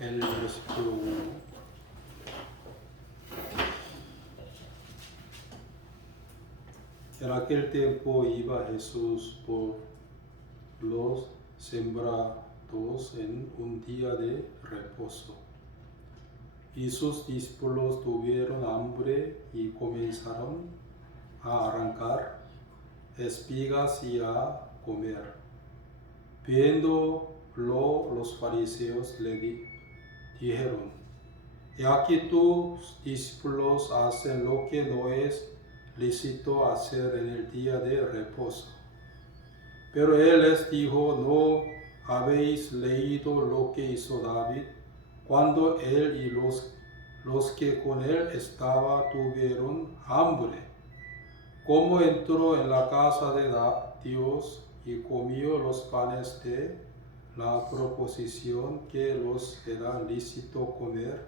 el versículo 1. En aquel tiempo iba Jesús por los sembrados en un día de reposo. Y sus discípulos tuvieron hambre y comenzaron a arrancar espigas y a comer. Viéndolo, los fariseos le dijeron: He aquí tus discípulos hacen lo que no es lícito hacer en el día de reposo. Pero él les dijo: ¿No habéis leído lo que hizo David cuando él y los que con él estaban tuvieron hambre? Cómo entró en la casa de Dios y comió los panes de la proposición que los era lícito comer,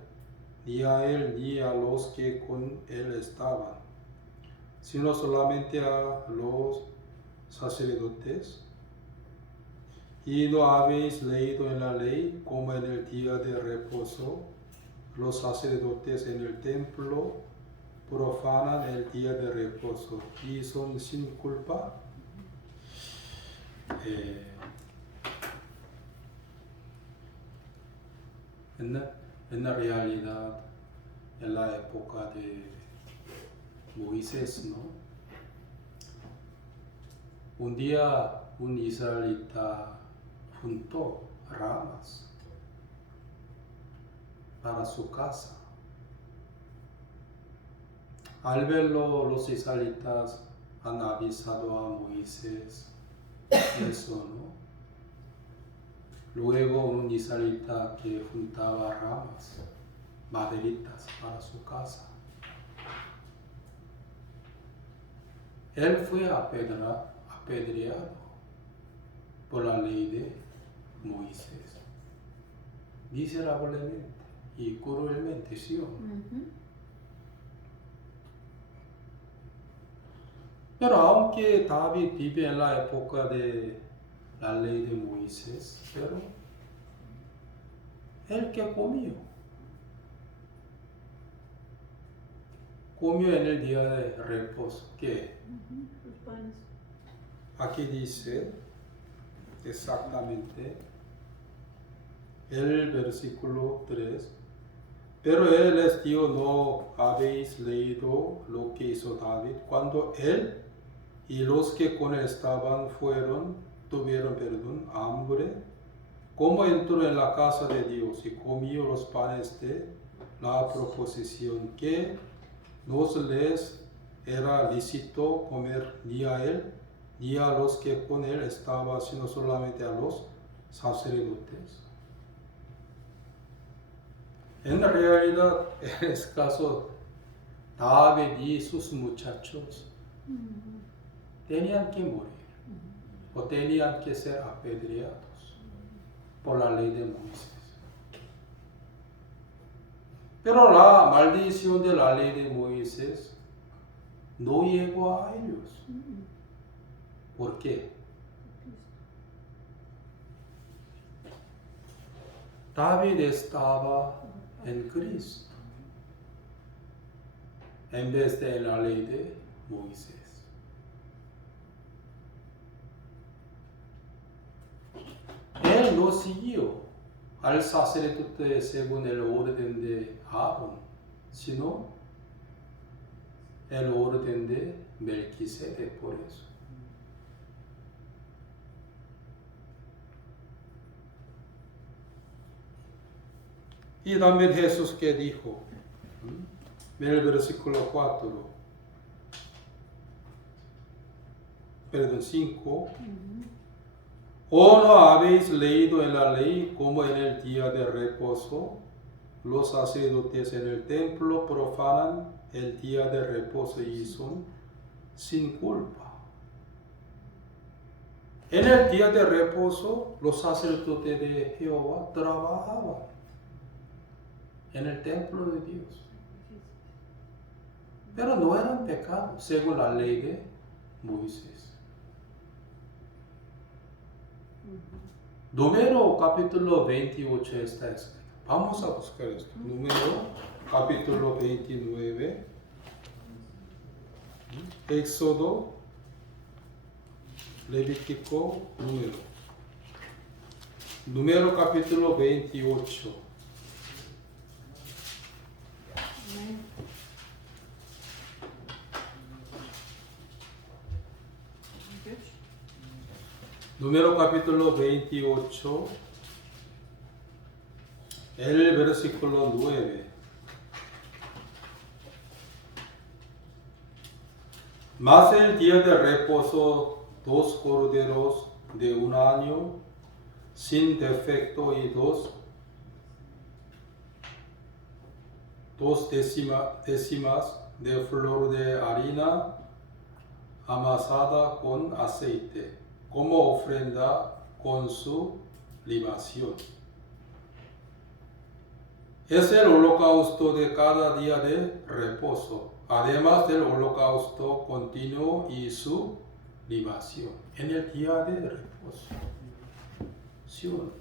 ni a él ni a los que con él estaban, sino solamente a los sacerdotes. ¿Y no habéis leído en la ley como en el día de reposo los sacerdotes en el templo profanan el día de reposo y son sin culpa? En la realidad, en la época de Moisés, ¿no? Un día un israelita juntó ramas para su casa. Al verlo, los israelitas han avisado a Moisés eso, ¿no? Luego un israelita que juntaba ramas, maderitas para su casa. Él fue apedreado por la ley de Moisés, miserablemente y cruelmente, ¿sí o no? Pero aunque David vive en la época de la ley de Moisés, pero él que comió en el día de reposo, ¿qué? Los panes. Aquí dice exactamente el versículo 3. Pero él les dijo: ¿No habéis leído lo que hizo David cuando él y los que con él estaban tuvieron hambre? Cómo entró en la casa de Dios y comió los panes de la proposición, que no les era lícito comer ni a él ni a los que con él estaban, sino solamente a los sacerdotes. En realidad, en este caso, David y sus muchachos tenían que morir o tenían que ser apedreados por la ley de Moisés. Pero la maldición de la ley de Moisés no llegó a ellos. ¿Por qué? David estaba en Cristo en vez de la ley de Moisés. Él no siguió al sacerdote según el orden de Aarón, sino el orden de Melquisedec, por eso. Y también Jesús que dijo, en el versículo 5, ¿o no habéis leído en la ley como en el día de reposo los sacerdotes en el templo profanan el día de reposo y son sin culpa? En el día de reposo los sacerdotes de Jehová trabajaban en el templo de Dios, pero no eran pecados según la ley de Moisés. Número capítulo 28 está escrito: Vamos a buscar esto. Número capítulo 29. Éxodo, Levítico, Número capítulo 28. Número capítulo 28, el versículo 9. Mas el día de reposo, 2 corderos de 1 año, sin defecto, y dos décimas de flor de harina amasada con aceite, como ofrenda con su libación. Es el holocausto de cada día de reposo, además del holocausto continuo y su libación. En el día de reposo. ¿Sí o no?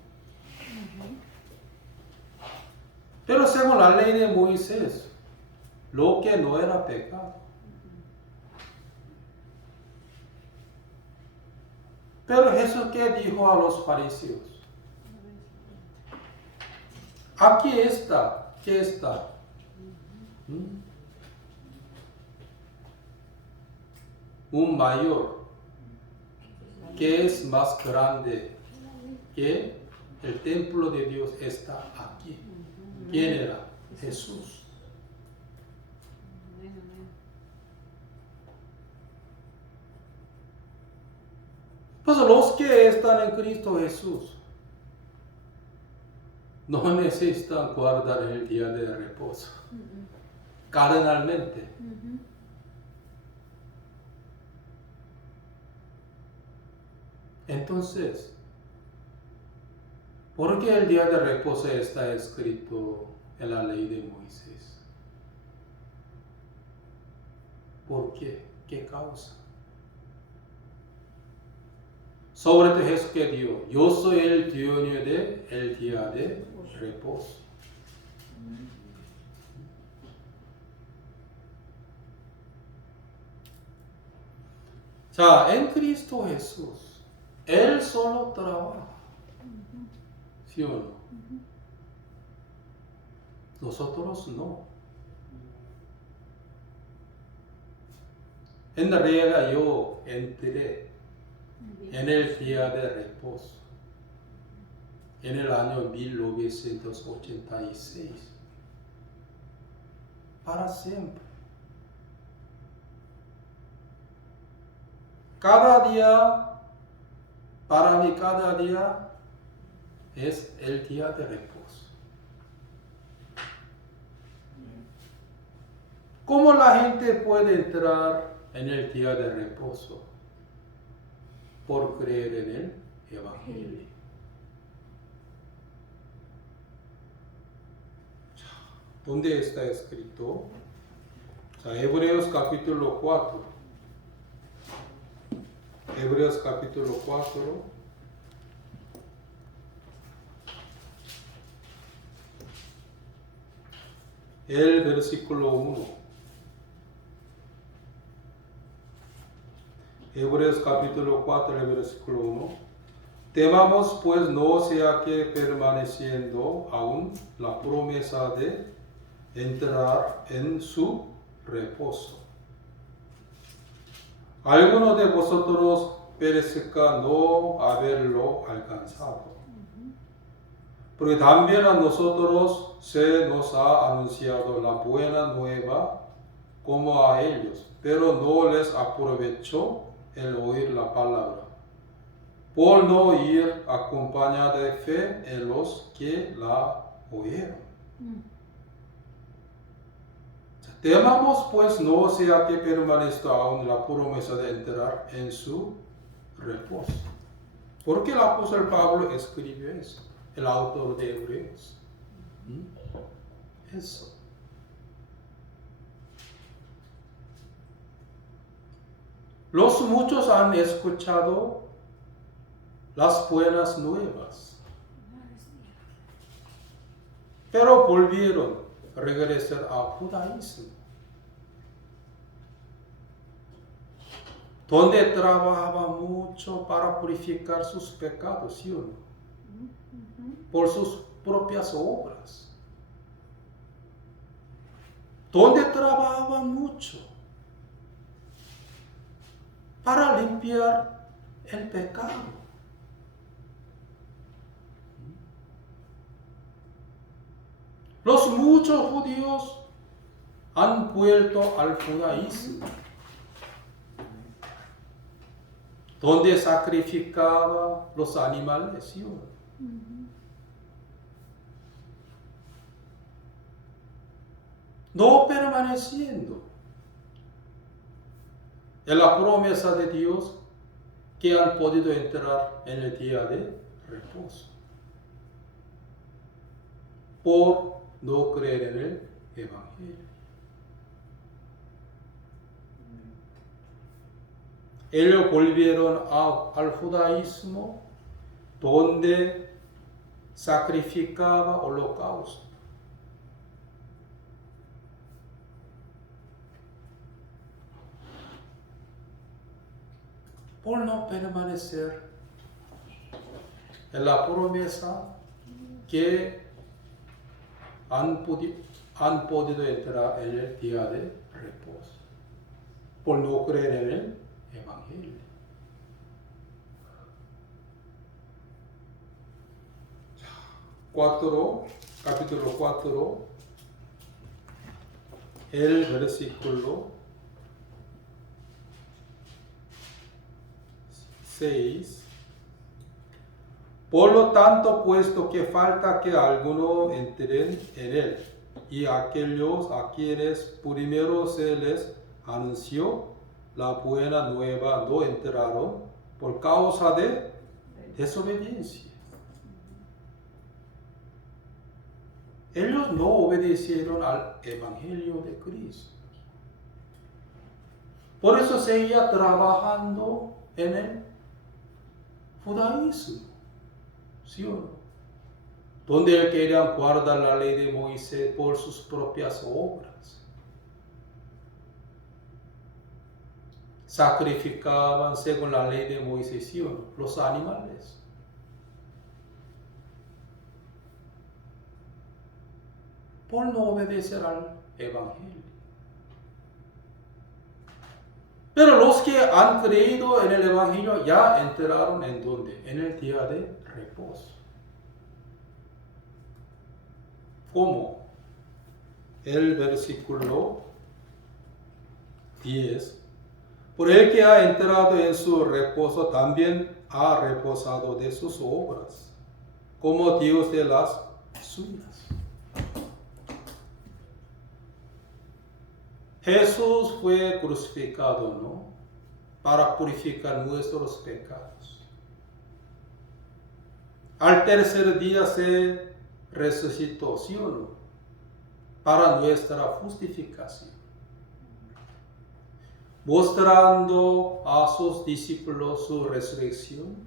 Pero según la ley de Moisés, lo que no era pecado. Pero Jesús, ¿qué dijo a los fariseos? Aquí está, ¿qué está? Un mayor que es más grande que el templo de Dios está aquí. ¿Quién era? Jesús. Pues los que están en Cristo Jesús no necesitan guardar el día de reposo. Carnalmente. Entonces, ¿por qué el día de reposo está escrito en la ley de Moisés? ¿Por qué? ¿Qué causa? Sobre todo Jesús que dijo, yo soy el dueño del día de reposo. 자, en Cristo Jesús, Él solo trabaja. ¿Sí o no? Nosotros no. En realidad yo entré en el día de reposo en el año 1986 para siempre. Cada día, para mí cada día es el día de reposo. ¿Cómo la gente puede entrar en el día de reposo? Por creer en el Evangelio. ¿Dónde está escrito? Hebreos capítulo 4. Hebreos capítulo 4. El versículo 1. Hebreos capítulo 4, el versículo 1. Temamos pues no sea que permaneciendo aún la promesa de entrar en su reposo, alguno de vosotros perezca no haberlo alcanzado. Porque también a nosotros se nos ha anunciado la buena nueva como a ellos, pero no les aprovechó el oír la palabra, por no ir acompañada de fe en los que la oyeron. Temamos pues no sea que permanezca aún la promesa de entrar en su reposo. Porque el apóstol Pablo escribió eso, el autor de Hebreos. Eso. Los muchos han escuchado las buenas nuevas. pero volvieron a regresar a judaísmo, donde trabajaba mucho para purificar sus pecados, ¿sí o no? Por sus propias obras. Donde trabajaba mucho para limpiar el pecado. Los muchos judíos han vuelto al judaísmo, donde sacrificaba los animales, ¿sí o no? No permaneciendo en la promesa de Dios que han podido entrar en el día de reposo por no creer en el Evangelio. Ellos volvieron al judaísmo, donde sacrificaba holocausto. Por no permanecer en la promesa que han podido entrar en el día de reposo, por no creer en el Evangelio. Capítulo 4, el versículo 6. Por lo tanto, puesto que falta que algunos entren en él, y aquellos a quienes primero se les anunció la buena nueva no entraron por causa de desobediencia. Ellos no obedecieron al Evangelio de Cristo. Por eso seguía trabajando en el judaísmo, ¿sí o no? Donde querían guardar la ley de Moisés por sus propias obras. Sacrificaban según la ley de Moisés, ¿sí o no? Los animales. Por no obedecer al Evangelio. Pero los que han creído en el Evangelio ya entraron en ¿dónde? En el día de reposo. ¿Cómo? El versículo 10. Por el que ha entrado en su reposo también ha reposado de sus obras, como Dios de las suyas. Jesús fue crucificado, ¿no? Para purificar nuestros pecados. Al tercer día se resucitó, ¿sí o no? Para nuestra justificación. Mostrando a sus discípulos su resurrección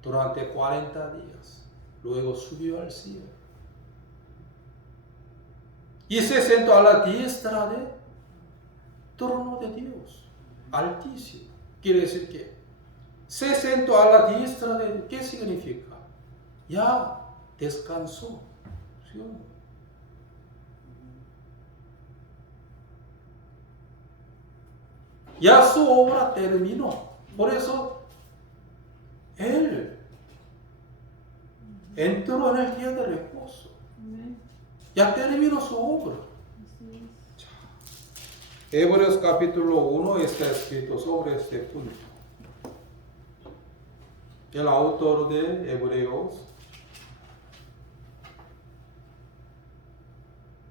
durante 40 días. Luego subió al cielo. Y se sentó a la diestra del trono de Dios, altísimo. Quiere decir que se sentó a la diestra de Dios. ¿Qué significa? Ya descansó. ¿Sí o no? Ya su obra terminó. Por eso, Él entró en el día de reposo. Ya terminó su obra. Hebreos capítulo 1 está escrito sobre este punto. El autor de Hebreos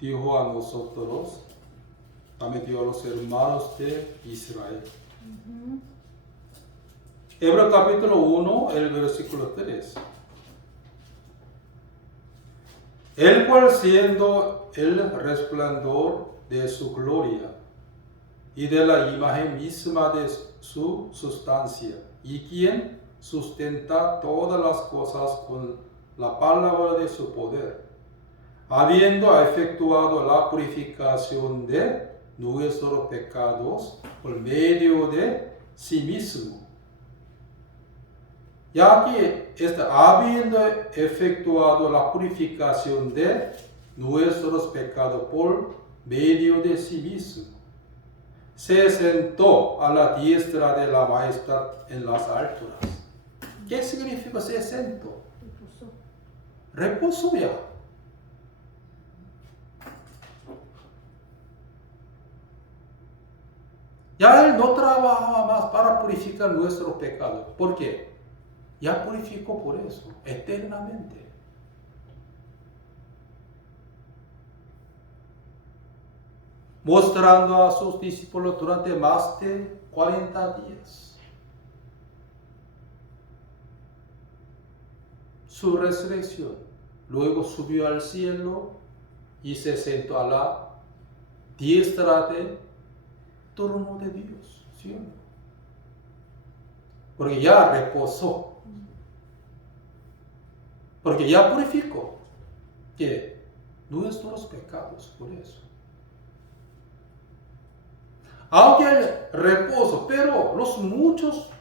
dijo a nosotros, también dijo a los hermanos de Israel. Hebreos capítulo 1, el versículo 3. El cual siendo el resplandor de su gloria y de la imagen misma de su sustancia, y quien sustenta todas las cosas con la palabra de su poder, habiendo efectuado la purificación de nuestros pecados por medio de sí mismo. Ya que habiendo efectuado la purificación de nuestros pecados por medio de sí mismo, se sentó a la diestra de la majestad en las alturas. ¿Qué significa se sentó? Reposó ya. Ya Él no trabaja más para purificar nuestros pecados. ¿Por qué? Ya purificó por eso, eternamente. Mostrando a sus discípulos durante más de 40 días su resurrección. Luego subió al cielo y se sentó a la diestra del trono de Dios. ¿Sí o no? Porque ya reposó. Porque ya purificó que nuestros pecados por eso. Aunque hay reposo, pero los muchos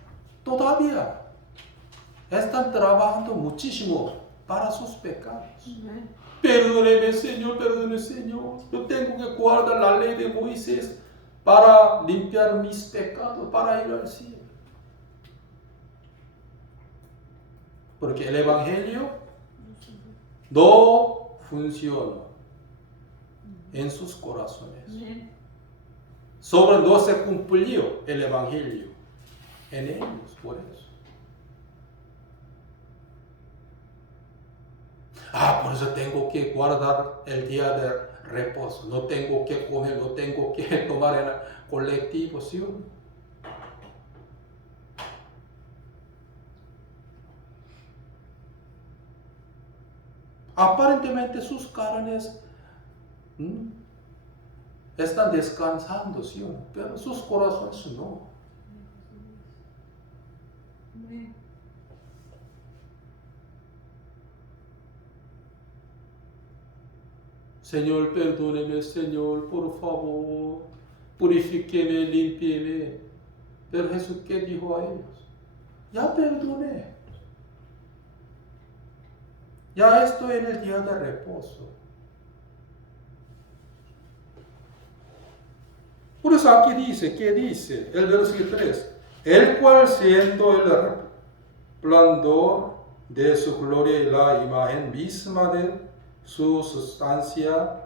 todavía están trabajando muchísimo para sus pecados. Perdóneme, Señor, perdóneme, Señor. Yo tengo que guardar la ley de Moisés para limpiar mis pecados, para ir al cielo. Porque el Evangelio no funciona en sus corazones. Sobre no se cumplió el Evangelio en ellos, por eso. Por eso tengo que guardar el día de reposo. No tengo que comer, no tengo que tomar en colectivo, ¿sí? Aparentemente sus carnes están descansando, ¿sí? Pero sus corazones no. Señor, perdóneme, Señor, por favor, purifíqueme, límpieme. Pero Jesús, ¿qué dijo a ellos? Ya perdoné. Ya estoy en el día de reposo. Por eso aquí dice, ¿qué dice? El versículo 3. El cual siendo el resplandor de su gloria y la imagen misma de su sustancia,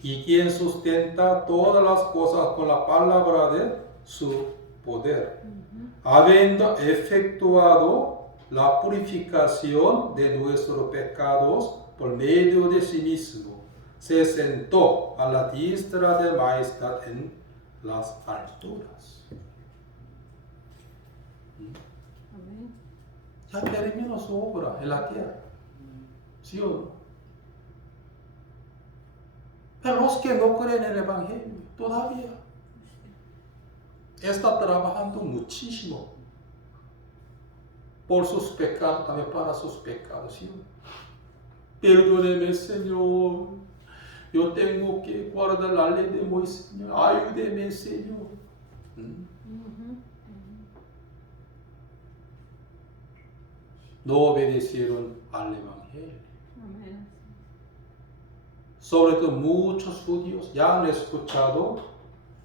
y quien sustenta todas las cosas con la palabra de su poder, habiendo efectuado la purificación de nuestros pecados por medio de sí mismo, se sentó a la diestra de majestad en las alturas. Ya terminó su obra en la tierra, ¿sí o no? Pero los que no creen en el Evangelio todavía están trabajando muchísimo por sus pecados, también para sus pecados, ¿sí? Perdóneme, Señor, yo tengo que guardar la ley de Moisés, Señor, ayúdeme, Señor. No obedecieron al Evangelio. Sobre todo muchos judíos ya han escuchado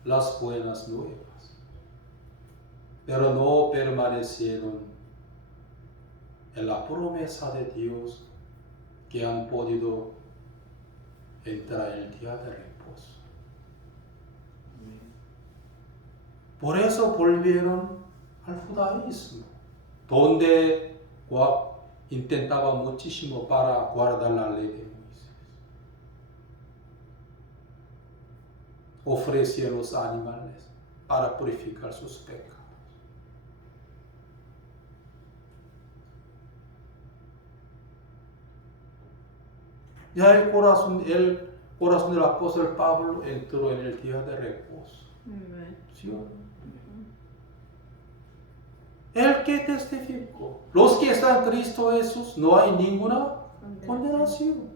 las buenas nuevas, pero no permanecieron en la promesa de Dios que han podido entrar en el día de reposo. Por eso volvieron al judaísmo, donde intentaba muchísimo para guardar la ley de Moisés. Ofrecían los animales para purificar sus pecados. Ya el corazón del apóstol Pablo entró en el día de reposo. ¿Sí o no? el que testificó. Los que están en Cristo Jesús, no hay ninguna condenación.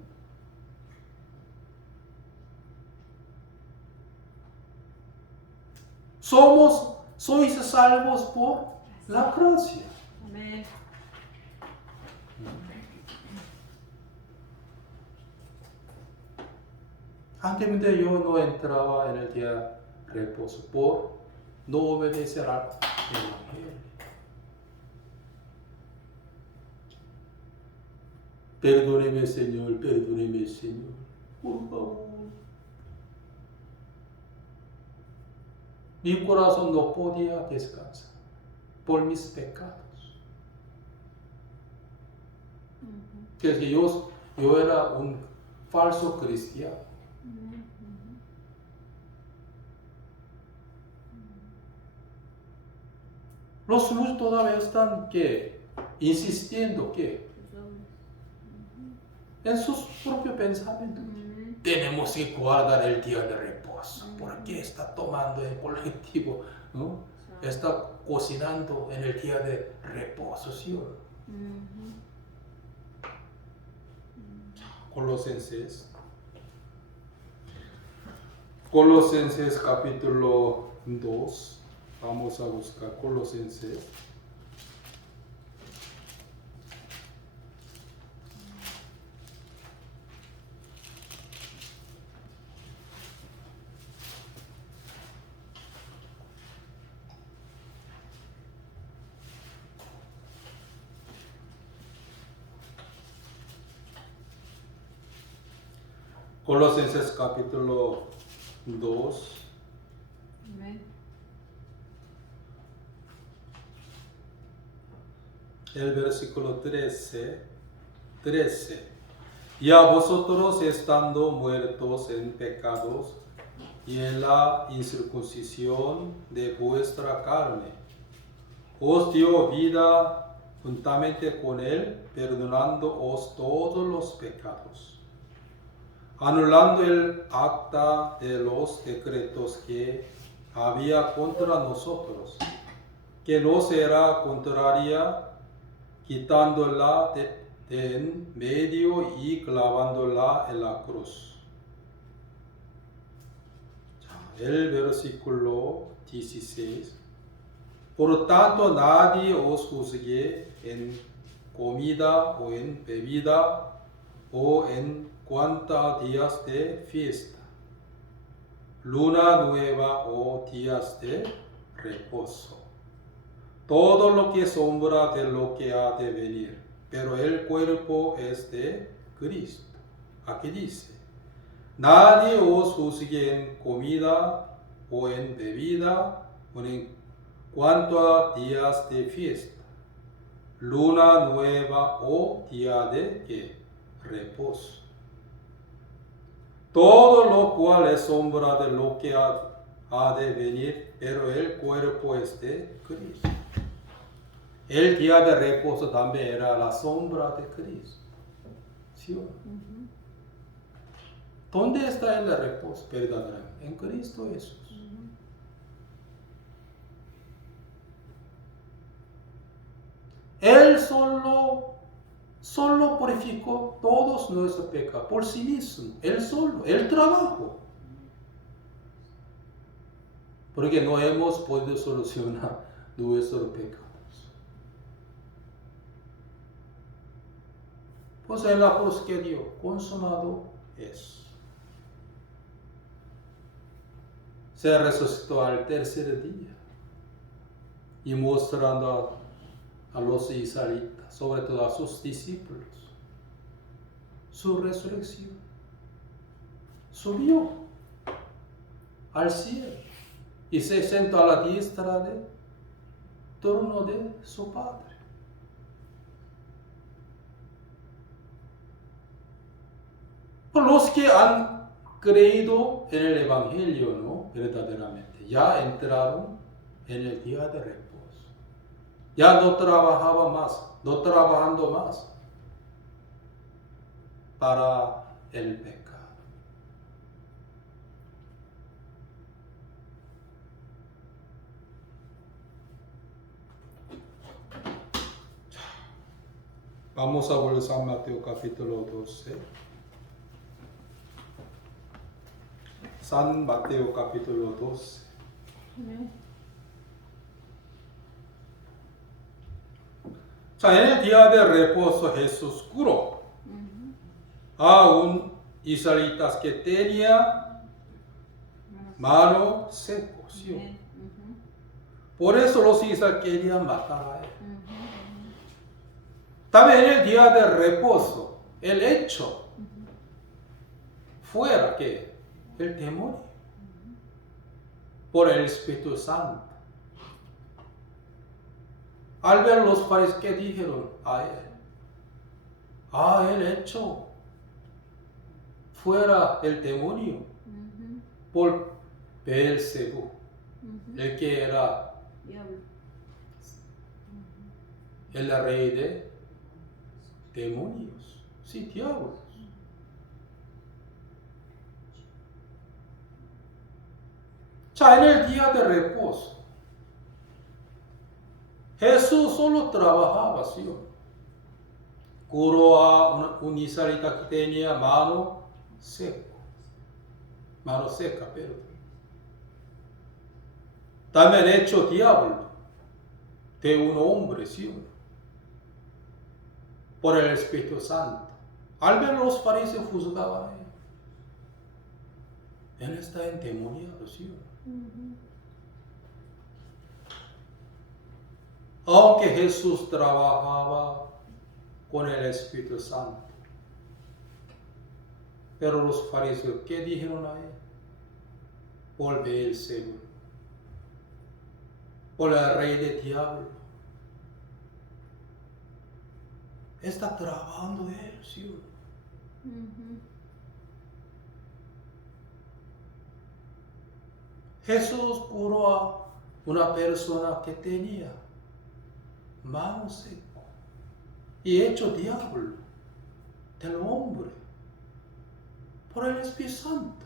Sois salvos por la gracia. Amén. Anteriormente yo no entraba en el día de reposo por no obedecer al Evangelio. Perdóneme, Señor, perdóneme, Señor. Por favor. Mi corazón no podía descansar por mis pecados. Que yo era un falso cristiano. Los muchos todavía están insistiendo en sus propios pensamientos. Tenemos que guardar el día de reposo. ¿Por qué está tomando el colectivo? ¿No? Está cocinando en el día de reposo, ¿sí? Colosenses capítulo 2. Vamos a buscar Colosenses. Colosenses capítulo 2. Amén. El versículo 13. Y a vosotros estando muertos en pecados y en la incircuncisión de vuestra carne, os dio vida juntamente con él, perdonándoos todos los pecados, anulando el acta de los decretos que había contra nosotros, que nos era contraria, quitándola de en medio y clavándola en la cruz. El versículo 16. Por tanto, nadie os juzgue en comida o en bebida o en cuanto a días de fiesta, luna nueva o días de reposo. Todo lo que sombra de lo que ha de venir, pero el cuerpo es de Cristo. Aquí dice, nadie os juzgue en comida o en bebida o en cuanto a días de fiesta, luna nueva o día de reposo. Todo lo cual es sombra de lo que ha de venir, pero el cuerpo es de Cristo. El día de reposo también era la sombra de Cristo. ¿Sí? ¿Dónde está el reposo verdaderamente? En Cristo Jesús. Él solo purificó todos nuestros pecados por sí mismo. Él solo, Él trabajó. Porque no hemos podido solucionar nuestros pecados. Pues en la cruz que dio, consumado es. Se resucitó al tercer día y mostrando a los israelitas, sobre todo a sus discípulos, su resurrección. Subió al cielo y se sentó a la diestra del trono de su Padre. Por los que han creído en el Evangelio, ¿no? Verdaderamente, ya entraron en el día de reposo. Ya no trabajaba más, no trabajando más para el pecado. Vamos a volver a San Mateo capítulo 12. San Mateo capítulo 12. Amén. En el día de reposo Jesús curó a un israelita que tenía mano seco. ¿Sí? Amén. Por eso los israelitas querían matar a él. También en el día de reposo, el hecho fuera que el demonio por el Espíritu Santo. Al ver los fariseos que dijeron a él, el hecho fuera el demonio por Beelzebú, el que era Diablo. el rey de demonios, sí, diablos. En el día de reposo, Jesús solo trabajaba, ¿sí? Curó a un israelita que tenía mano seca, perdón. También hecho diablo de un hombre, ¿sí? Por el Espíritu Santo. Al ver los fariseos juzgaban a él. Él está endemoniado, ¿sí? Aunque Jesús trabajaba con el Espíritu Santo. Pero los fariseos, ¿qué dijeron a él? Por Beelzebú, por el rey de diablo. Está trabajando él, ¿sí? Jesús curó a una persona que tenía mano seca y hecho diablo del hombre por el Espíritu Santo.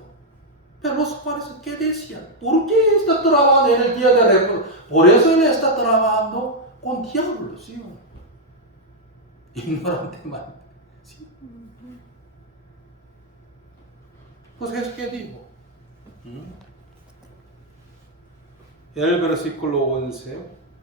Pero los fariseos, ¿qué decían? ¿Por qué está trabajando en el día de reposo? Por eso él está trabajando con diablos, ¿sí? Ignorantemente, ¿sí? Pues Jesús, ¿qué dijo? El versículo 11,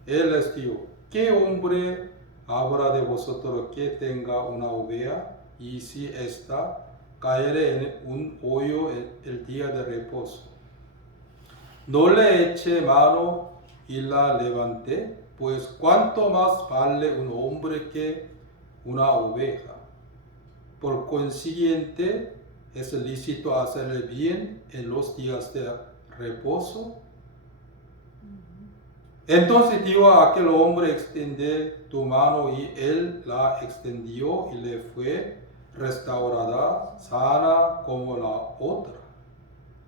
él les dijo: ¿qué hombre habrá de vosotros que tenga una oveja y si ésta caere en un hoyo el día de reposo, no le eche mano y la levante? Pues cuánto más vale un hombre que una oveja. Por consiguiente, es lícito hacerle bien en los días de reposo. Entonces dijo a aquel hombre: extiende tu mano, y él la extendió y le fue restaurada, sana como la otra.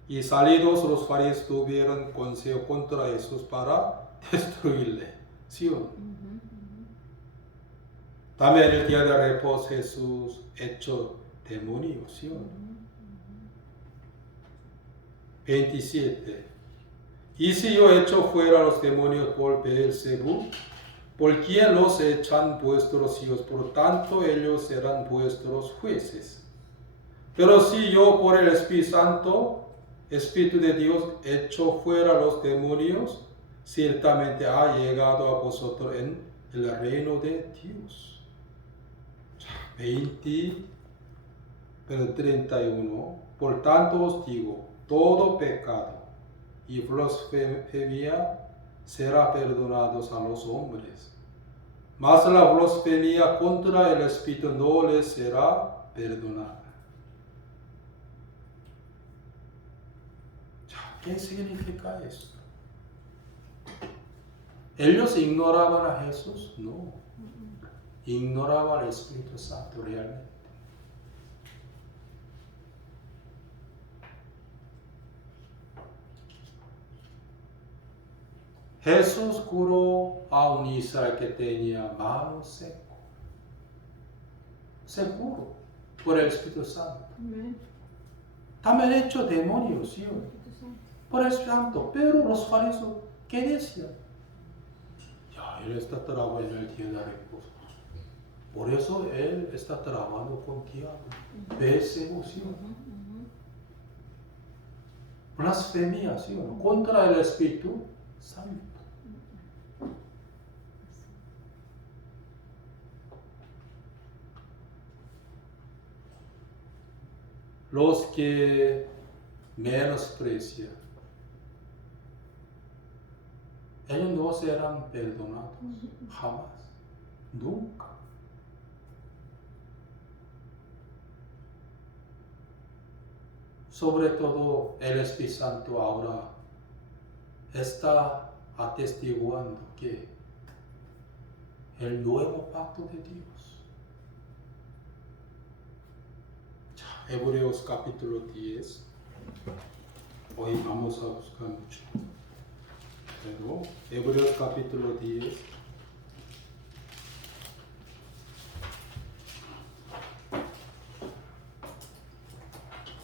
Y salidos los fariseos tuvieron consejo contra Jesús para destruirle. ¿Sí? También el día de reposo Jesús echó demonios. ¿Sí? 27. Y si yo echo fuera los demonios por Beelzebú, ¿por quién los echan vuestros hijos? Por tanto, ellos serán vuestros jueces. Pero si yo por el Espíritu Santo, Espíritu de Dios, echo fuera los demonios, ciertamente ha llegado a vosotros en el reino de Dios. 31. Por tanto os digo, todo pecado y blasfemia será perdonados a los hombres, mas la blasfemia contra el Espíritu no les será perdonada. ¿Qué significa esto? ¿Ellos ignoraban a Jesús? No. Ignoraban al Espíritu Santo realmente. Jesús curó a un israelita que tenía mano seco. Seguro, por el Espíritu Santo. También hecho demonios, ¿sí? Por el Espíritu Santo. Pero los fariseos, ¿qué decían? Ya, él está trabajando en el día de reposo. Por eso él está trabajando con diablo. Beelzebú, ¿sí o no? Blasfemia, ¿sí o no? Contra el Espíritu Santo. Los que menosprecian, ellos no serán perdonados jamás, nunca. Sobre todo el Espíritu Santo ahora está atestiguando que el nuevo pacto de Dios. Hebreos capítulo 10. Hoy vamos a buscar mucho. Pero Hebreos capítulo 10.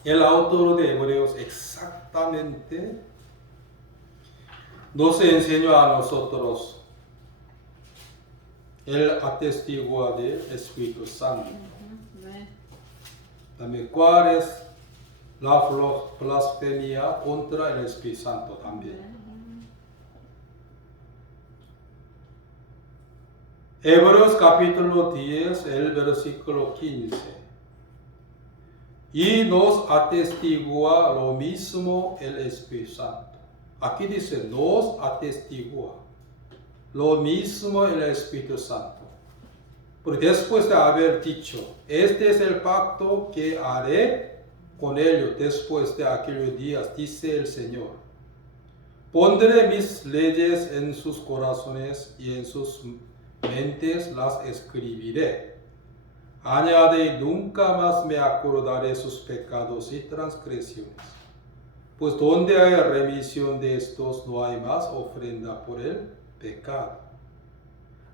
El autor de Hebreos exactamente nos enseñó a nosotros. Él atestigua del Espíritu Santo. También, ¿cuál es la blasfemia contra el Espíritu Santo también? Hebreos capítulo 10, el versículo 15. Y nos atestigua lo mismo el Espíritu Santo. Aquí dice, nos atestigua lo mismo el Espíritu Santo. Porque después de haber dicho, este es el pacto que haré con ellos después de aquellos días, dice el Señor. Pondré mis leyes en sus corazones y en sus mentes las escribiré. Añade, nunca más me acordaré sus pecados y transgresiones. Pues donde hay remisión de estos, no hay más ofrenda por el pecado.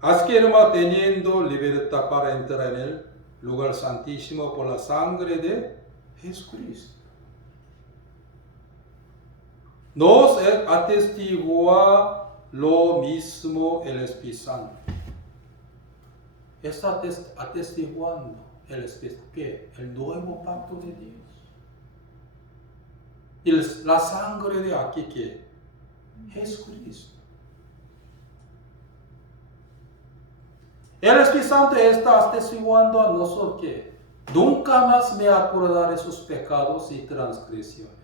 Así que, hermano, teniendo libertad para entrar en el lugar santísimo por la sangre de Jesucristo, nos atestigua lo mismo el Espíritu Santo. Está atestiguando el Espíritu que el nuevo pacto de Dios. Y la sangre de aquí que Jesucristo. El Espíritu Santo está atestiguando a nosotros que nunca más me acordaré de sus pecados y transgresiones.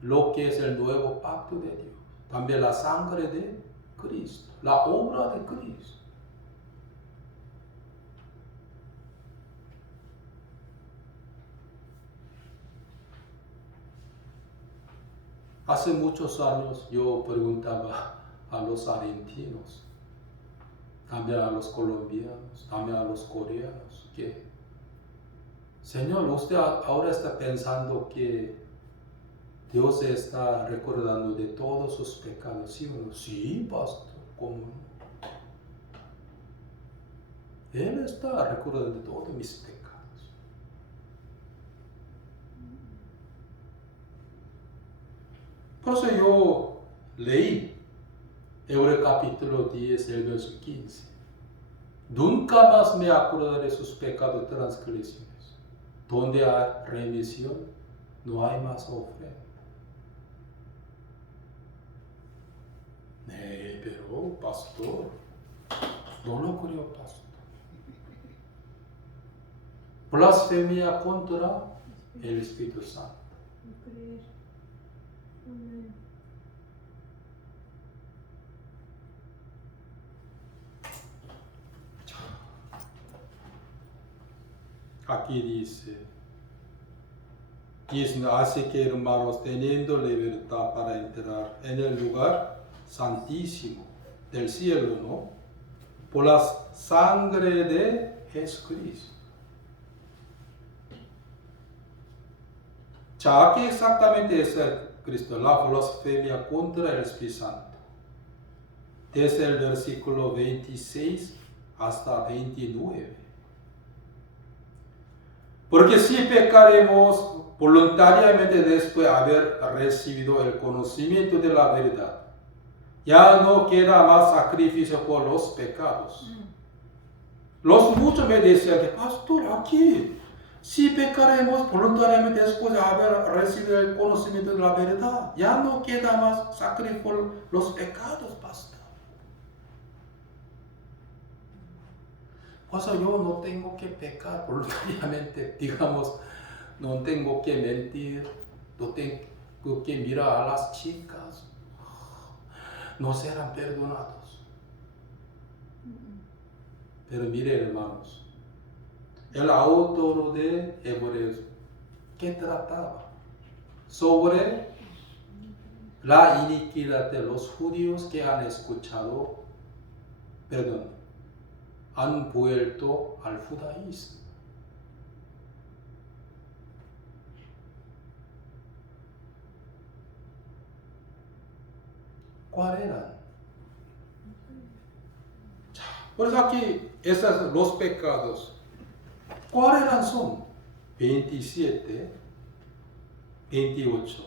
Lo que es el nuevo pacto de Dios. También la sangre de Cristo, la obra de Cristo. Hace muchos años yo preguntaba a los argentinos, también a los colombianos, también a los coreanos, que, Señor, usted ahora está pensando que Dios está recordando de todos sus pecados, ¿sí o no? Sí, pastor, ¿cómo no? Él está recordando de todos mis pecados. Por eso yo leí Hebreos capítulo 10, el verso 15. Nunca más me acordaré de sus pecados y transgresiones. Donde hay remisión, no hay más ofrenda. Pero pastor, no lo creo, pastor. Blasfemia contra el Espíritu Santo. Aquí dice, así que hermanos, teniendo libertad para entrar en el lugar santísimo del cielo, ¿no? Por la sangre de Jesucristo. Aquí exactamente es el Cristo, la blasfemia contra el Espíritu Santo. Desde el versículo 26 hasta 29. Porque si pecaremos voluntariamente después de haber recibido el conocimiento de la verdad, ya no queda más sacrificio por los pecados. Los muchos me decían que, pastor, aquí, si pecaremos voluntariamente después de haber recibido el conocimiento de la verdad, ya no queda más sacrificio por los pecados, pastor. Por eso yo no tengo que pecar voluntariamente, digamos, no tengo que mentir, no tengo que mirar a las chicas, no serán perdonados. Pero miren, hermanos, el autor de Hebreos, ¿qué trataba? Sobre la iniquidad de los judíos que han escuchado, han vuelto al judaísmo. ¿Cuál eran? Por eso aquí, esos los pecados, ¿cuáles eran son? 27, 28.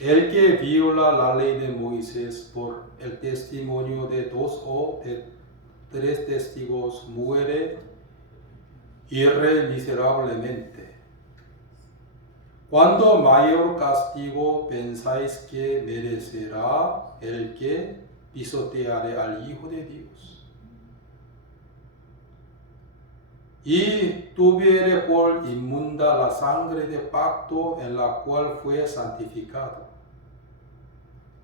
El que viola la ley de Moisés por el testimonio de 2 o de 3 testigos muere irremiseriablemente. ¿Cuánto mayor castigo pensáis que merecerá el que pisoteare al Hijo de Dios? Y tuviere por inmunda la sangre de pacto en la cual fue santificado,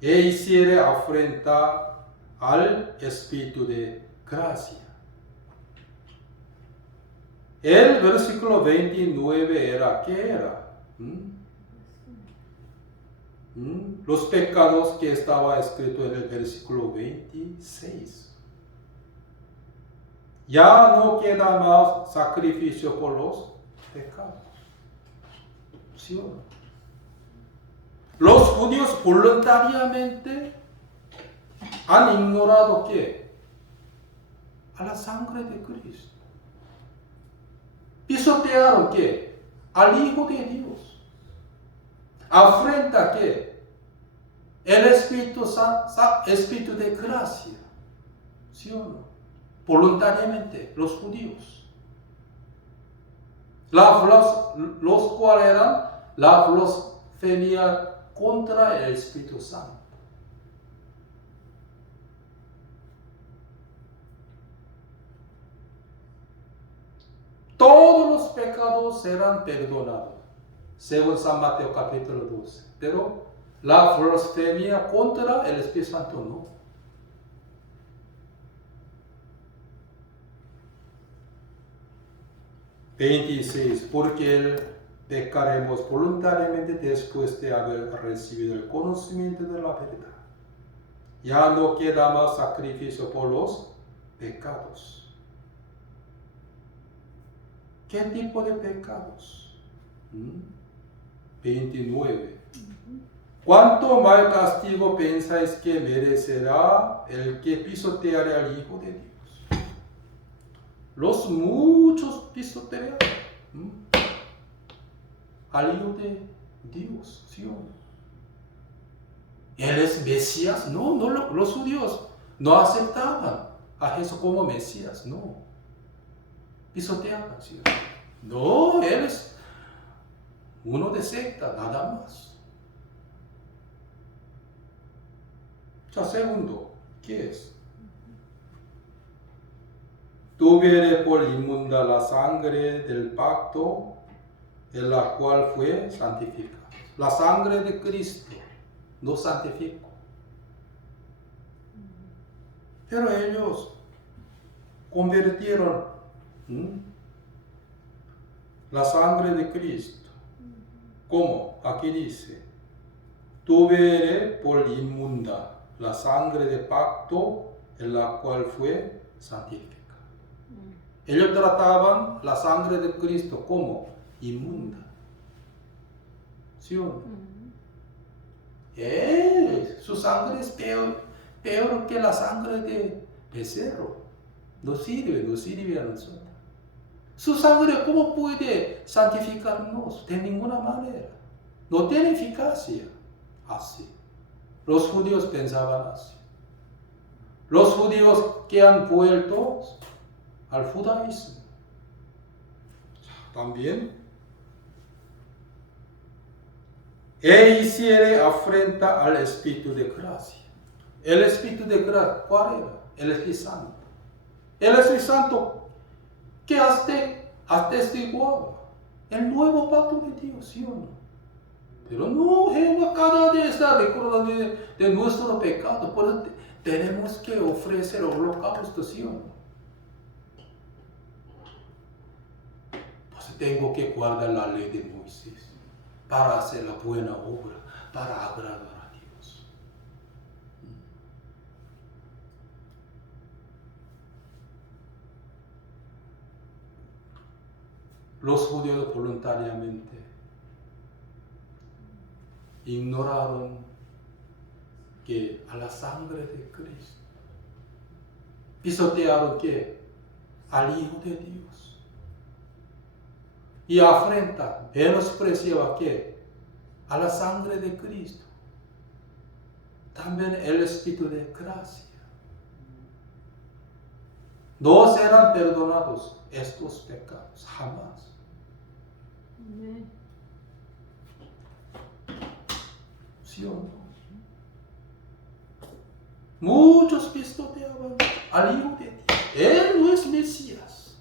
e hiciere afrenta al Espíritu de gracia. El versículo 29 era, ¿qué era? Los pecados que estaba escrito en el versículo 26. Ya no queda más sacrificio por los pecados. ¿Sí o no? Los judíos voluntariamente han ignorado ¿qué? A la sangre de Cristo. Pisotearon ¿qué? Al Hijo de Dios. Afrenta ¿qué? El Espíritu de gracia. ¿Sí o no? Voluntariamente, los judíos. Los cuales eran la blasfemia contra el Espíritu Santo. Todos los pecados serán perdonados, según San Mateo capítulo 12. Pero la blasfemia contra el Espíritu Santo no. Porque pecaremos voluntariamente después de haber recibido el conocimiento de la verdad. Ya no queda más sacrificio por los pecados. ¿Qué tipo de pecados? 29. ¿Cuánto mal castigo pensáis que merecerá el que pisoteare al Hijo de Dios? Los muchos pisotean al Hijo de Dios, ¿sí o no? ¿Él es Mesías? No, los judíos no aceptaban a Jesús como Mesías, no. Pisoteaban, ¿sí o no? No, Él es uno de secta, nada más. Ya, segundo, ¿qué es? Tuviere por inmunda la sangre del pacto en la cual fue santificado. La sangre de Cristo nos santificó. Pero ellos convirtieron la sangre de Cristo. ¿Cómo? Aquí dice, tuviere por inmunda la sangre de pacto en la cual fue santificado. Ellos trataban la sangre de Cristo como inmunda. ¿Sí o no? Su sangre es peor que la sangre de becerro. No sirve a nosotros. Su sangre, ¿cómo puede santificarnos? De ninguna manera. No tiene eficacia. Así. Los judíos pensaban así. Los judíos que han vuelto al judaísmo. También e hiciere afrenta al Espíritu de gracia. El Espíritu de gracia, ¿cuál era? El Espíritu Santo. El Espíritu Santo que atestiguaba el nuevo pacto de Dios, ¿sí o no? Pero no, Jehová cada día está recordando de nuestro pecado, por eso tenemos que ofrecer holocausto, ¿sí o no? Pues tengo que guardar la ley de Moisés para hacer la buena obra, para agradar a Dios. Los judíos voluntariamente ignoraron que a la sangre de Cristo, pisotearon que al Hijo de Dios y afrenta, menospreciaba que a la sangre de Cristo, también el Espíritu de gracia. No serán perdonados estos pecados, jamás. Amén. ¿Sí o no? Muchos pisoteaban al Hijo de Dios. Él no es Mesías.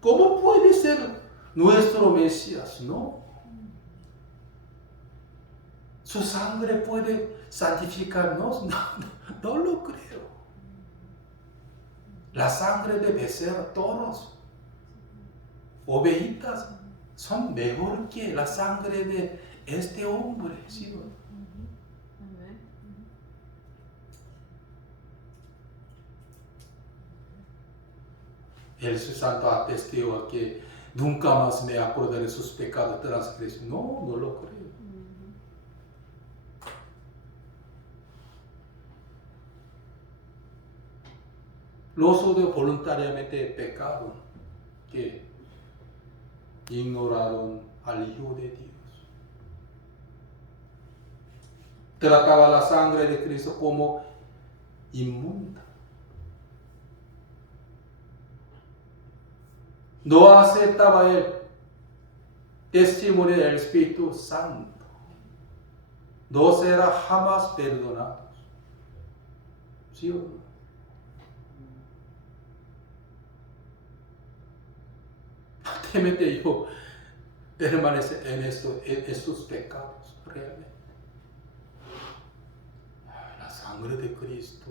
¿Cómo puede ser nuestro Mesías? No. Su sangre puede santificarnos. No lo creo. La sangre de becerros, toros, ovejitas son mejor que la sangre de este hombre. ¿Sí? Amén. El Santo atestigua que nunca más me acordaré de sus pecados transgresiones. No, no lo creo. Los judíos voluntariamente pecaron, que ignoraron al Hijo de Dios. Trataba la sangre de Cristo como inmunda. No aceptaba el testimonio del Espíritu Santo. No será jamás perdonados. ¿Sí o no? Temente yo permanece en estos pecados realmente. La sangre de Cristo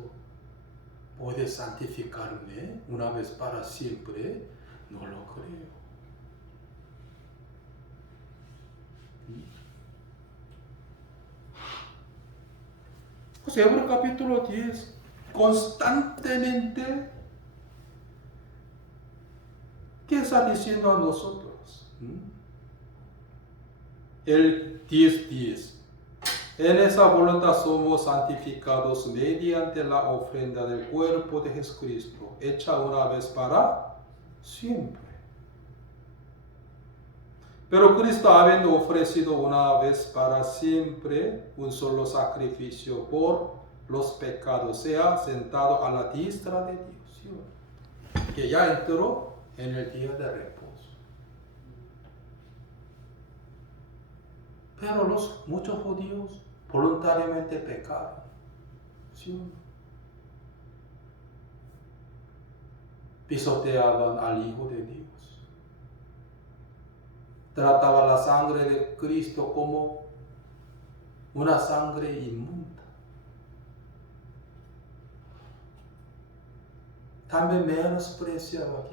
puede santificarme una vez para siempre. No lo creo. Pues Hebreos capítulo 10 constantemente, ¿qué está diciendo a nosotros? El 10:10. En esa voluntad somos santificados mediante la ofrenda del cuerpo de Jesucristo, hecha una vez para siempre. Pero Cristo, habiendo ofrecido una vez para siempre un solo sacrificio por los pecados, se ha sentado a la diestra de Dios, que ya entró en el día de reposo. Pero muchos judíos voluntariamente pecaron. ¿Sí? Pisoteaban al Hijo de Dios. Trataban la sangre de Cristo como una sangre inmunda. También menospreciaba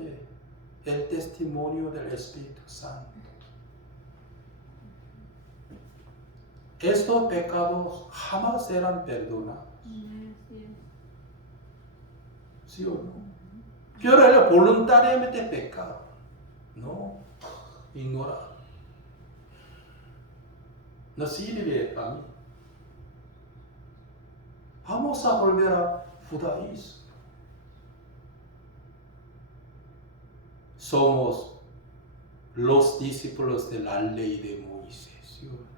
el testimonio del Espíritu Santo. Estos pecados jamás serán perdonados. ¿Sí o no? Pero ellos voluntariamente pecaron. No, ignoraron. No sirve a mí. Vamos a volver a judaísmo. Somos los discípulos de la ley de Moisés. ¿Sí o no?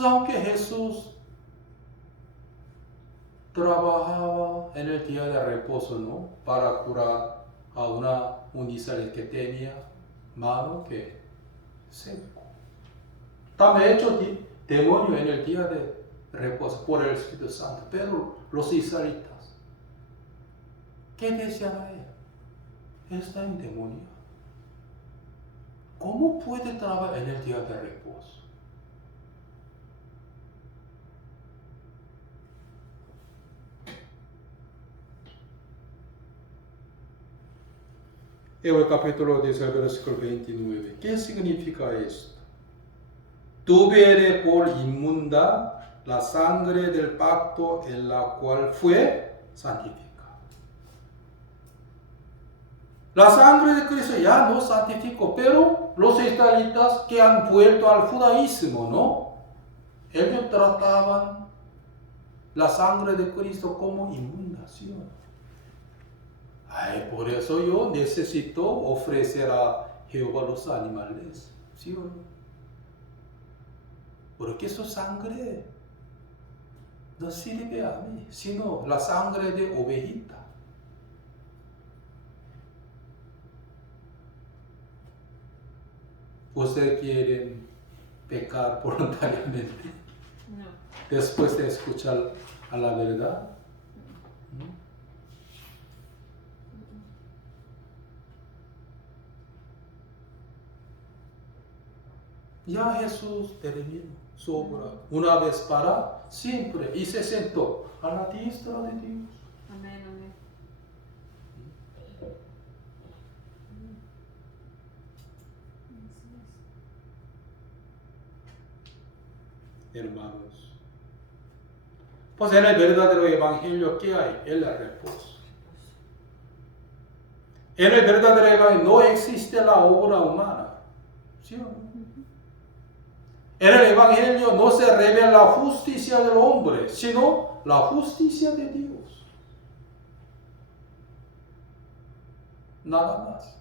aunque Jesús trabajaba en el día de reposo, ¿no? Para curar a un Israel que tenía mano que seco. También hecho demonio en el día de reposo por el Espíritu Santo. Pero los israelitas, ¿qué decían a él? Está en demonio. ¿Cómo puede trabajar en el día de reposo? El capítulo 10, versículo 29. ¿Qué significa esto? Tuviere por inmunda la sangre del pacto en la cual fue santificado. La sangre de Cristo ya no santificó, pero los israelitas que han vuelto al judaísmo, ¿no? Ellos trataban la sangre de Cristo como inmundación. Ay, por eso yo necesito ofrecer a Jehová los animales, ¿sí o no? Porque su sangre no sirve a mí, sino la sangre de ovejita. ¿Ustedes quieren pecar voluntariamente No. después de escuchar a la verdad? Ya Jesús terminó su obra una vez para siempre y se sentó a la diestra de Dios. Amén, amén. Hermanos, pues en el verdadero evangelio, ¿qué hay? El reposo. En el verdadero evangelio no existe la obra humana, ¿sí o no? En el evangelio no se revela la justicia del hombre, sino la justicia de Dios. Nada más.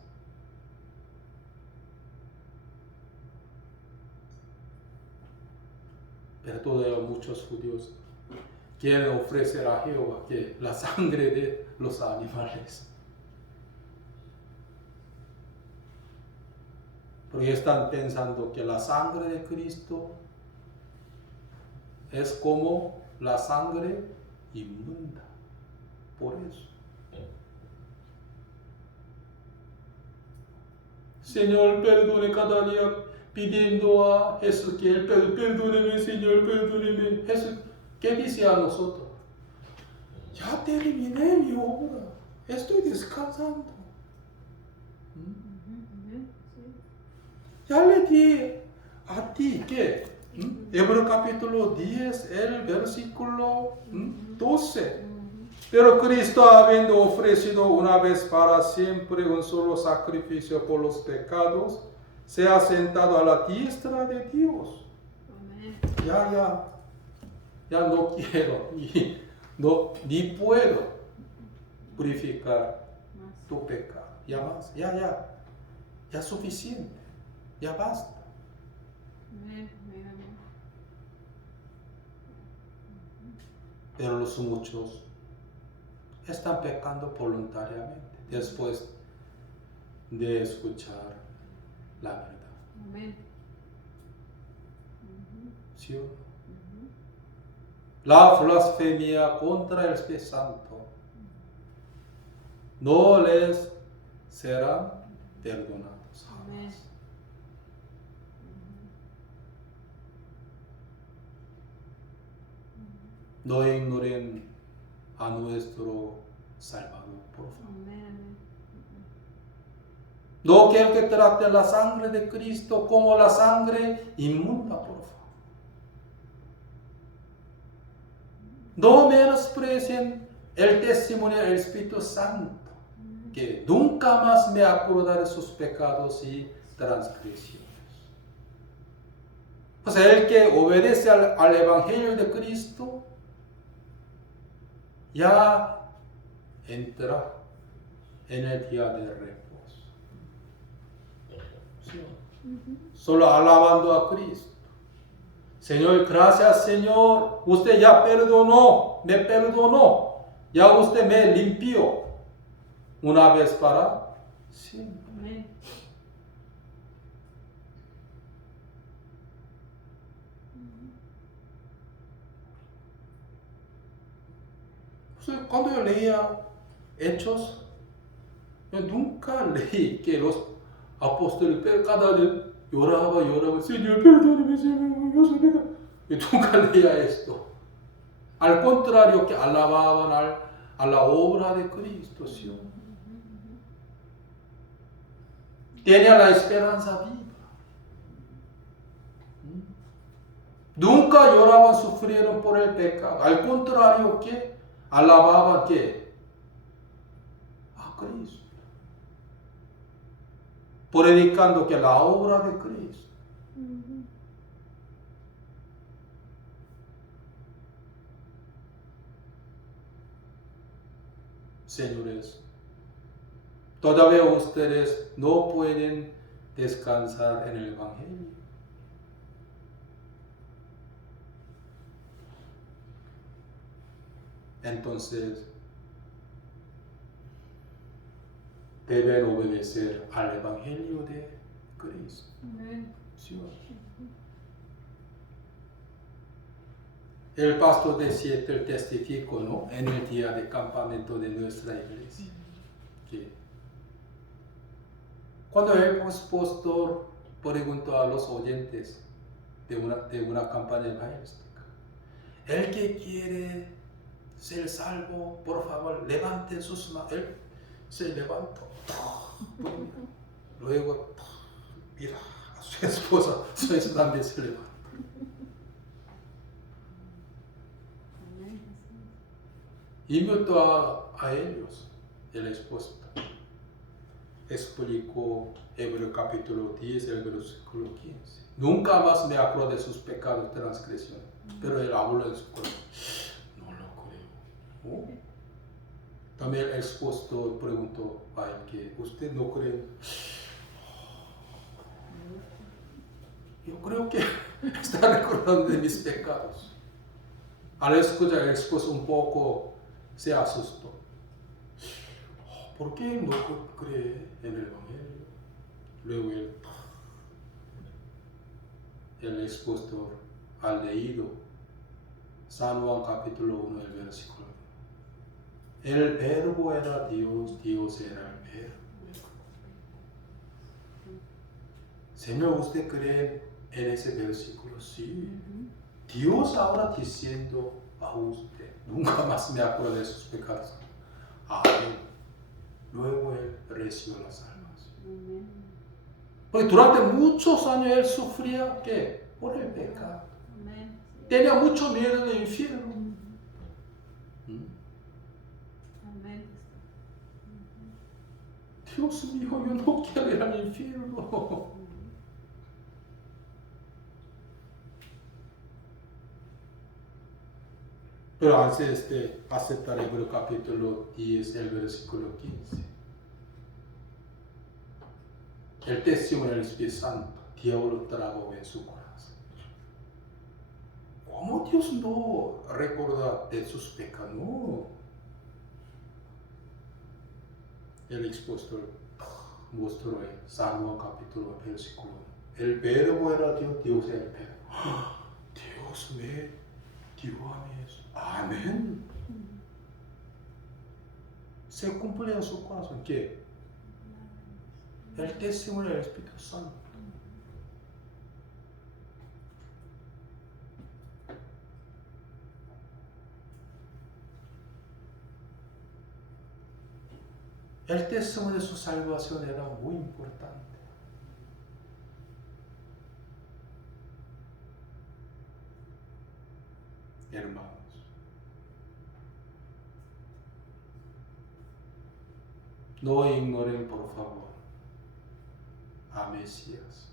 Pero todavía muchos judíos quieren ofrecer a Jehová que la sangre de los animales. Porque están pensando que la sangre de Cristo es como la sangre inmunda. Por eso. Señor, perdone cada día pidiendo a Jesús que Él perdóneme, Señor, perdóneme. Jesús, ¿qué dice a nosotros? Ya terminé mi obra. Estoy descansando. Ya le di a ti que Hebreos capítulo 10, el versículo 12. Pero Cristo, habiendo ofrecido una vez para siempre un solo sacrificio por los pecados, se ha sentado a la diestra de Dios. Amén. Ya no quiero ni puedo purificar tu pecado. Ya más, ya suficiente. Ya basta. Amén, amén, amén. Pero los muchos están pecando voluntariamente después de escuchar la verdad. Amén. ¿Sí o no? La blasfemia contra el Espíritu Santo no les serán perdonados Amén. jamás. No ignoren a nuestro Salvador, por favor. Amén, amén. No quiero que traten la sangre de Cristo como la sangre inmunda, por favor. No menosprecien el testimonio del Espíritu Santo, que nunca más me acordaré de sus pecados y transgresiones. Pues el que obedece al Evangelio de Cristo ya entra en el día de reposo. ¿Sí? Solo alabando a Cristo. Señor, gracias Señor, usted ya perdonó, me perdonó, ya usted me limpió una vez para siempre. Amén. Cuando yo leía Hechos, yo nunca leí que los apóstoles cada vez lloraban, Señor, perdóname, Señor, yo soy pecador. Yo nunca leía esto. Al contrario, que alababan a la obra de Cristo, ¿sí? Tenía la esperanza viva. Nunca lloraban, sufrieron por el pecado. Al contrario, que alababan ¿qué? A Cristo. Predicando que la obra de Cristo. Señores, todavía ustedes no pueden descansar en el Evangelio. Entonces, deben obedecer al Evangelio de Cristo. Amén. ¿Sí? El pastor de Seattle testificó, ¿no? En el día de campamento de nuestra iglesia, que cuando el pastor preguntó a los oyentes de una campaña evangelística, el que quiere ser salvo, por favor, levanten sus manos. Él se levantó. Luego, mira a su esposa también se levantó. Invitó a ellos, el esposo. Explicó Hebreo capítulo 10, el versículo 15. Nunca más me acuerdo de sus pecados, transgresiones. Pero él habló en su corazón. No lo creo. También el esposo preguntó a él que ¿usted no cree? Yo creo que está recordando de mis pecados. Al escuchar el esposo un poco se asustó. ¿Por qué no cree en el Evangelio? Luego el expositor ha leído San Juan capítulo 1, el versículo 1. El verbo era Dios, Dios era el verbo. Señor, ¿usted cree en ese versículo? Sí. Dios ahora diciendo a usted, nunca más me acuerdo de sus pecados. Amén. Luego él recibió la salvación. Porque durante muchos años él sufría ¿qué? Por el pecado. Tenía mucho miedo del infierno. Dios mío, yo no quiero ir al infierno. Pero antes de aceptar el capítulo 10, el versículo 15. El testimonio del Espíritu Santo, Dios lo tragó en su corazón. ¿Cómo Dios no recuerda de sus pecados? No. El expositor mostró en San Juan capítulo versículo 1. El verbo era Dios, Dios era el verbo. Dios me dio a mí eso. Amén. Se cumple en su corazón. ¿Qué? El testimonio del Espíritu Santo. El testimonio de su salvación era muy importante. Hermanos, no ignoren por favor a Mesías.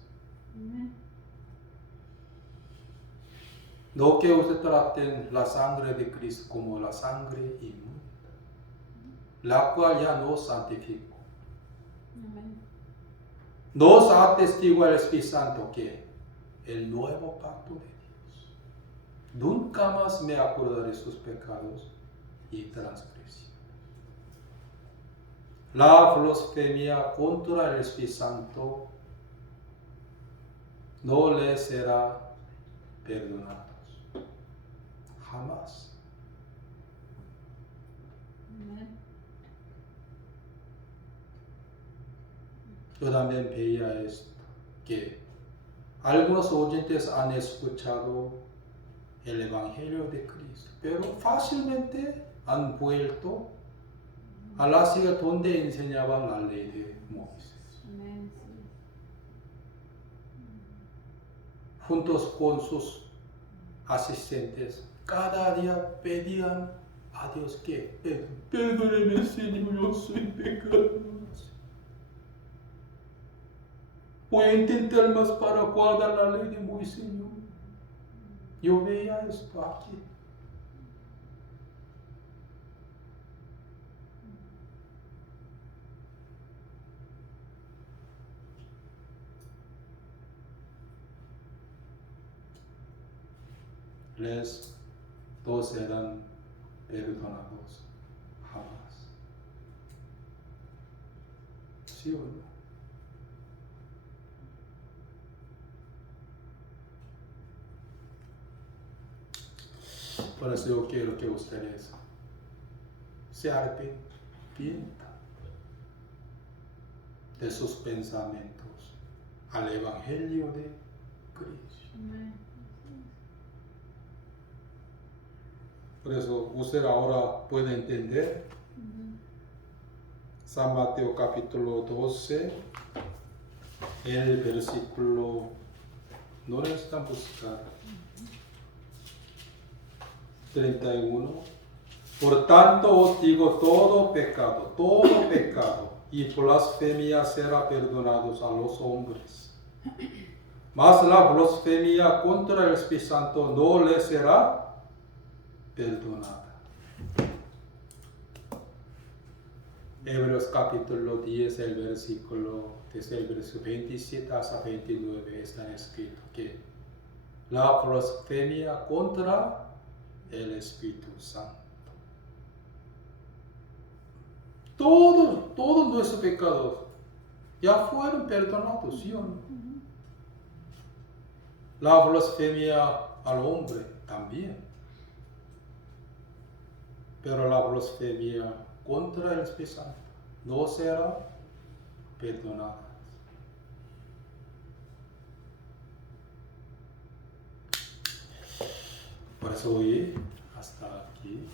No que ustedes traten la sangre de Cristo como la sangre inmunda, la cual ya nos santificó. Nos atestigua el Espíritu Santo que el nuevo pacto de Dios. nunca más me acordaré sus pecados y transgresión. La blasfemia contra el Espíritu Santo no le será perdonada. Jamás. Amén. Yo también veía esto, que algunos oyentes han escuchado el Evangelio de Cristo, pero fácilmente han vuelto a la ciudad donde enseñaban la ley de Moisés. Amén. Sí. Juntos con sus asistentes, cada día pedían a Dios que perdóneme, Señor, yo soy pecador. Voy a intentar más para guardar la ley de Moisés, Señor. Yo veía esto aquí. Les dos serán perdonados jamás. ¿Sí o no? Por eso yo quiero que ustedes se arrepientan de sus pensamientos al Evangelio de Cristo. Amén. Por eso usted ahora puede entender San Mateo capítulo 12, el versículo, no necesitan buscar, 31. Por tanto os digo, todo pecado y blasfemia será perdonados a los hombres. Mas la blasfemia contra el Espíritu Santo no le será perdonada. Hebreos capítulo 10, el versículo, desde el versículo 27 hasta 29 está escrito que la blasfemia contra el Espíritu Santo. Todos nuestros pecados ya fueron perdonados, ¿sí o no? La blasfemia al hombre también. Pero la blasfemia contra el Espíritu Santo no será perdonada. Por eso hoy hasta aquí.